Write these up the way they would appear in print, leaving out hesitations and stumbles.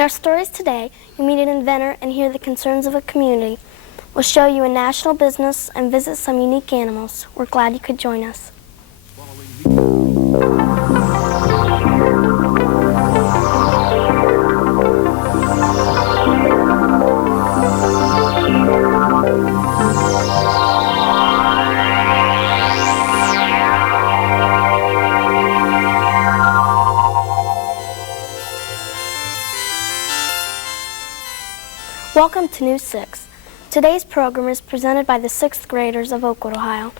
In our stories today, you meet an inventor and hear the concerns of a community. We'll show you a national business and visit some unique animals. We're glad you could join us. Welcome to News 6. Today's program is presented by the 6th graders of Oakwood, Ohio.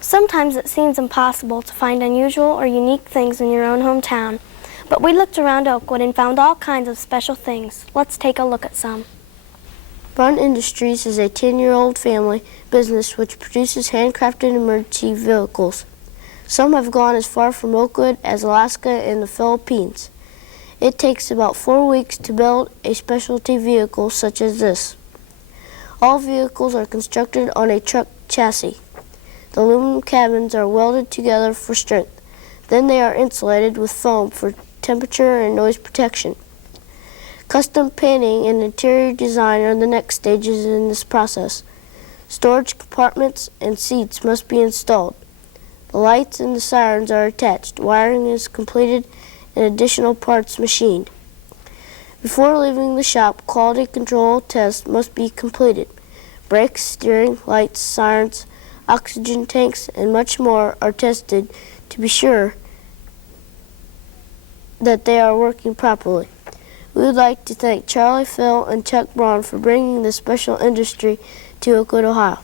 Sometimes it seems impossible to find unusual or unique things in your own hometown, but we looked around Oakwood and found all kinds of special things. Let's take a look at some. Run Industries is a 10-year-old family business which produces handcrafted emergency vehicles. Some have gone as far from Oakwood as Alaska and the Philippines. It takes about 4 weeks to build a specialty vehicle such as this. All vehicles are constructed on a truck chassis. The aluminum cabins are welded together for strength. Then they are insulated with foam for temperature and noise protection. Custom painting and interior design are the next stages in this process. Storage compartments and seats must be installed. The lights and the sirens are attached. Wiring is completed and additional parts machined. Before leaving the shop, quality control tests must be completed. Brakes, steering, lights, sirens, oxygen tanks, and much more are tested to be sure that they are working properly. We would like to thank Charlie, Phil, and Chuck Braun for bringing this special industry to Oakwood, Ohio.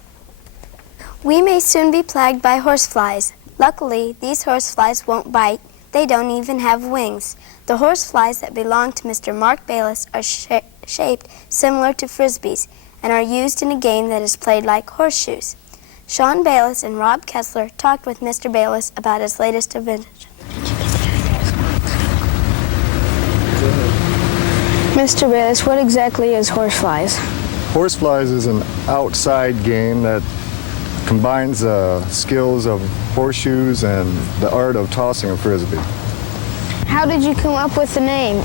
We may soon be plagued by horseflies. Luckily, these horseflies won't bite. They don't even have wings. The horseflies that belong to Mr. Mark Bayless are shaped similar to frisbees and are used in a game that is played like horseshoes. Sean Bayless and Rob Kessler talked with Mr. Bayless about his latest invention. Mr. Bayless, what exactly is horseflies? Horseflies is an outside game that combines the skills of horseshoes and the art of tossing a frisbee. How did you come up with the name?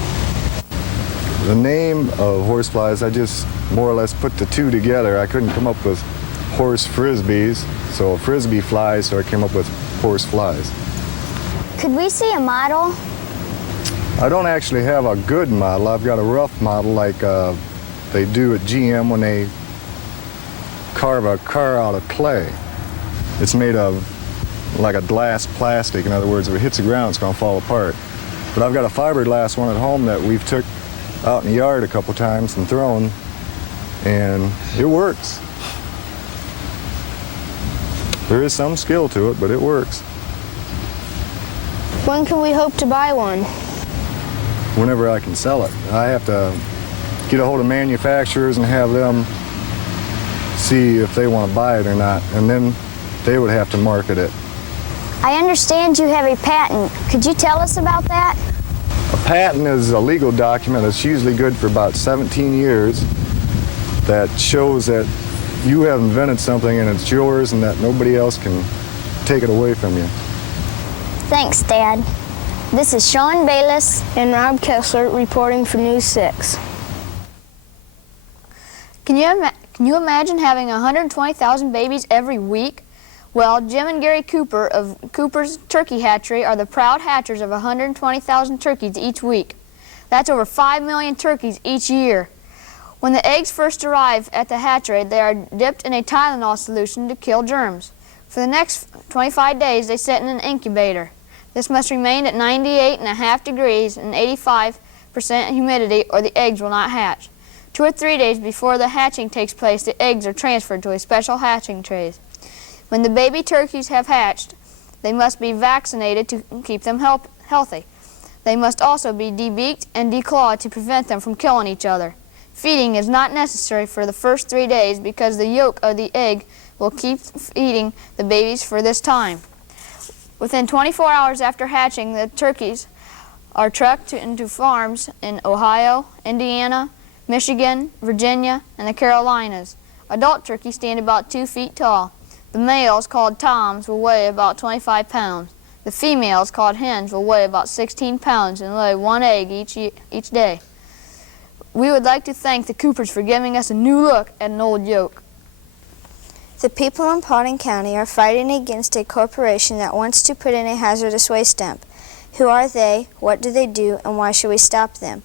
The name of horseflies, I just more or less put the two together. I couldn't come up with horse frisbees, so a frisbee flies, so I came up with horseflies. Could we see a model? I don't actually have a good model. I've got a rough model like they do at GM when they carve a car out of clay. It's made of like a glass plastic. In other words, if it hits the ground, it's going to fall apart. But I've got a fiberglass one at home that we've took out in the yard a couple times and thrown, and it works. There is some skill to it, but it works. When can we hope to buy one? Whenever I can sell it. I have to get a hold of manufacturers and have them see if they want to buy it or not, and then they would have to market it. I understand you have a patent. Could you tell us about that? A patent is a legal document that's usually good for about 17 years that shows that you have invented something and it's yours and that nobody else can take it away from you. Thanks, Dad. This is Sean Bayless And Rob Kessler reporting for News 6. Can you imagine having 120,000 babies every week? Well, Jim and Gary Cooper of Cooper's Turkey Hatchery are the proud hatchers of 120,000 turkeys each week. That's over 5 million turkeys each year. When the eggs first arrive at the hatchery, they are dipped in a Tylenol solution to kill germs. For the next 25 days, they sit in an incubator. This must remain at 98.5 degrees and 85% humidity, or the eggs will not hatch. 2 or 3 days before the hatching takes place, the eggs are transferred to a special hatching trays. When the baby turkeys have hatched, they must be vaccinated to keep them healthy. They must also be debeaked and declawed to prevent them from killing each other. Feeding is not necessary for the first 3 days because the yolk of the egg will keep feeding the babies for this time. Within 24 hours after hatching, the turkeys are trucked into farms in Ohio, Indiana, Michigan, Virginia, and the Carolinas. Adult turkeys stand about 2 feet tall. The males, called toms, will weigh about 25 pounds. The females, called hens, will weigh about 16 pounds and lay 1 egg each day. We would like to thank the Coopers for giving us a new look at an old yoke. The people in Paulding County are fighting against a corporation that wants to put in a hazardous waste dump. Who are they, what do they do, and why should we stop them?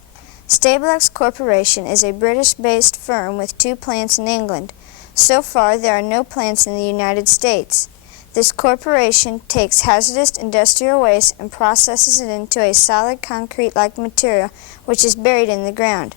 Stablex Corporation is a British-based firm with 2 plants in England. So far, there are no plants in the United States. This corporation takes hazardous industrial waste and processes it into a solid concrete-like material which is buried in the ground.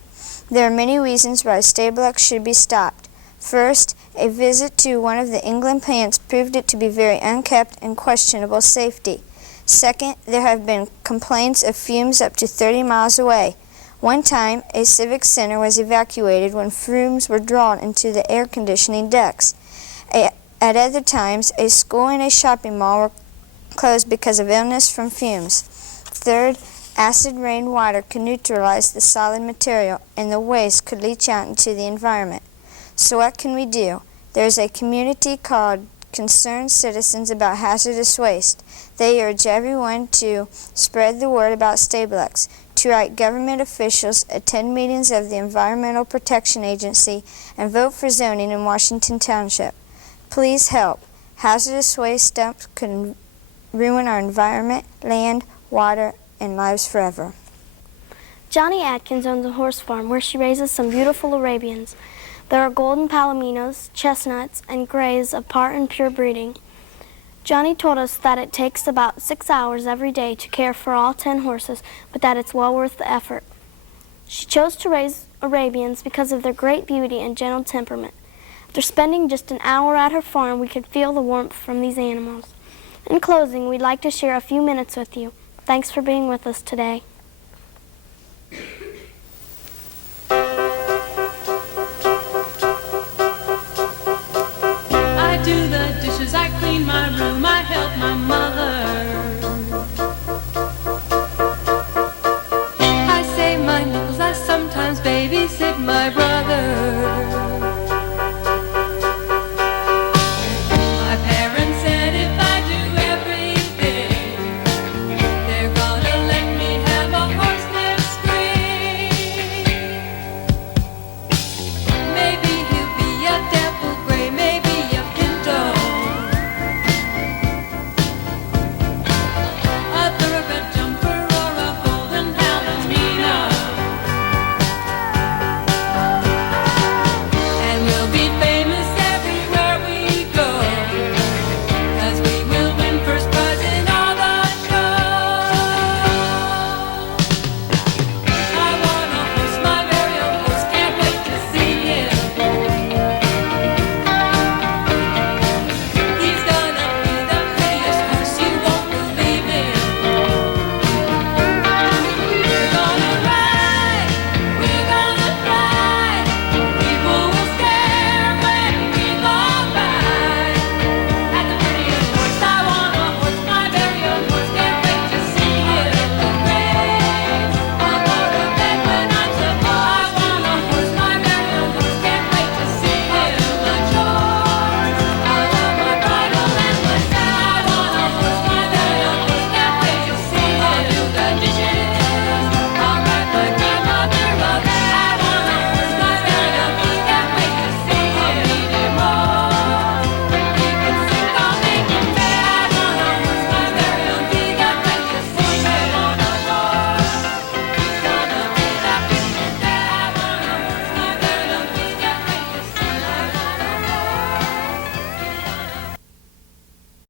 There are many reasons why Stablex should be stopped. First, a visit to one of the England plants proved it to be very unkept and questionable safety. Second, there have been complaints of fumes up to 30 miles away. One time, a civic center was evacuated when fumes were drawn into the air conditioning ducts. At other times, a school and a shopping mall were closed because of illness from fumes. Third, acid rainwater could neutralize the solid material and the waste could leach out into the environment. So what can we do? There's a community called Concerned Citizens About Hazardous Waste. They urge everyone to spread the word about Stablex, to write government officials, attend meetings of the Environmental Protection Agency, and vote for zoning in Washington Township. Please help. Hazardous waste dumps could ruin our environment, land, water, and lives forever. Johnny Atkins owns a horse farm where she raises some beautiful Arabians. There are golden palominos, chestnuts, and grays of part and pure breeding. Johnny told us that it takes about 6 hours every day to care for all 10 horses, but that it's well worth the effort. She chose to raise Arabians because of their great beauty and gentle temperament. After spending just an hour at her farm, we could feel the warmth from these animals. In closing, we'd like to share a few minutes with you. Thanks for being with us today.